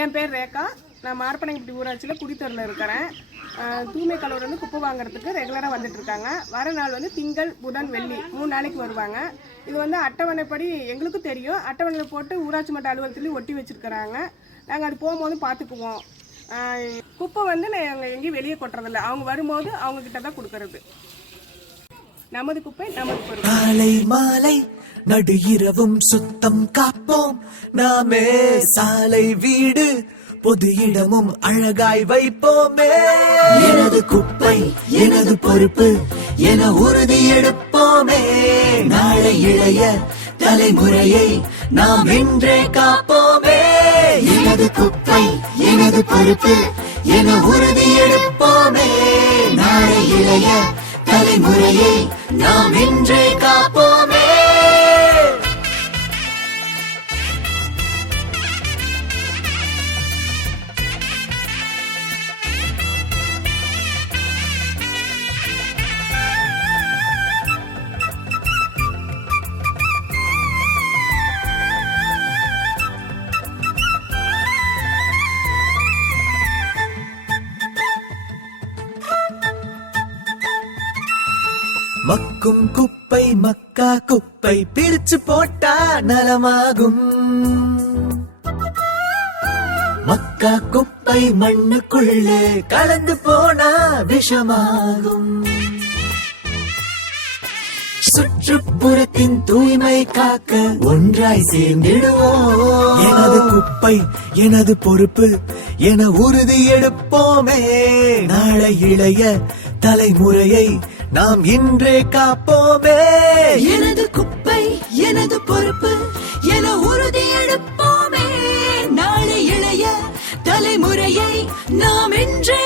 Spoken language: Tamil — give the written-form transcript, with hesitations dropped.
என் பேர் ரேகா. நான் மார்பனைப்பட்டி ஊராட்சியில் குடித்தூரில் இருக்கிறேன். தூய்மை கலவர் வந்து குப்பை வாங்குறதுக்கு ரெகுலராக வந்துட்டு இருக்காங்க. வர நாள் வந்து திங்கள், புதன், வெள்ளி 3 நாளைக்கு வருவாங்க. இது வந்து அட்டவணைப்படி எங்களுக்கும் தெரியும். அட்டவணையில் போட்டு ஊராட்சி மன்ற அலுவலகத்துலேயும் ஒட்டி வச்சுருக்கிறாங்க. நாங்கள் அது போகும்போது பார்த்துக்குவோம். குப்பை வந்து நாங்கள் எங்கேயும் வெளியே கொட்டுறதில்ல. அவங்க வரும்போது அவங்க கிட்ட தான் கொடுக்கறது. நமது குப்பை நமது பொறுப்பு. காலை மாலை நடு இரவும் சுத்தம் காப்போம் நாமே. சாலை வீடு பொது இடமும் அழகாய் வைப்போமே. எனது குப்பை எனது பொறுப்பு என உறுதி எடுப்போமே. நாளை இளைய தலைமுறையை நாம் இன்றே காப்போமே. எனது குப்பை எனது பொறுப்பு என உறுதி எடுப்போமே. நாளை இளைய தலைமுறையை நாம் இன்றே காப்போமே. மக்கும் குப்பை மக்கா குப்பை பிரிச்சு போட்டா நலமாகும். மக்கா குப்பை மண்ணுக்குள்ளே கலந்து போனா விஷமாகும். சுற்றுப்புறத்தின் தூய்மை காக்க ஒன்றாய் சேர்ந்திடுவோம். எனது குப்பை எனது பொறுப்பு என உறுதி எடுப்போமே. நாளை இளைய தலைமுறையை நாம் இன்றே காப்போமே. எனது குப்பை எனது பொறுப்பு என உறுதி எடுப்போமே. நாளை இளைய தலைமுறையை நாம் இன்றே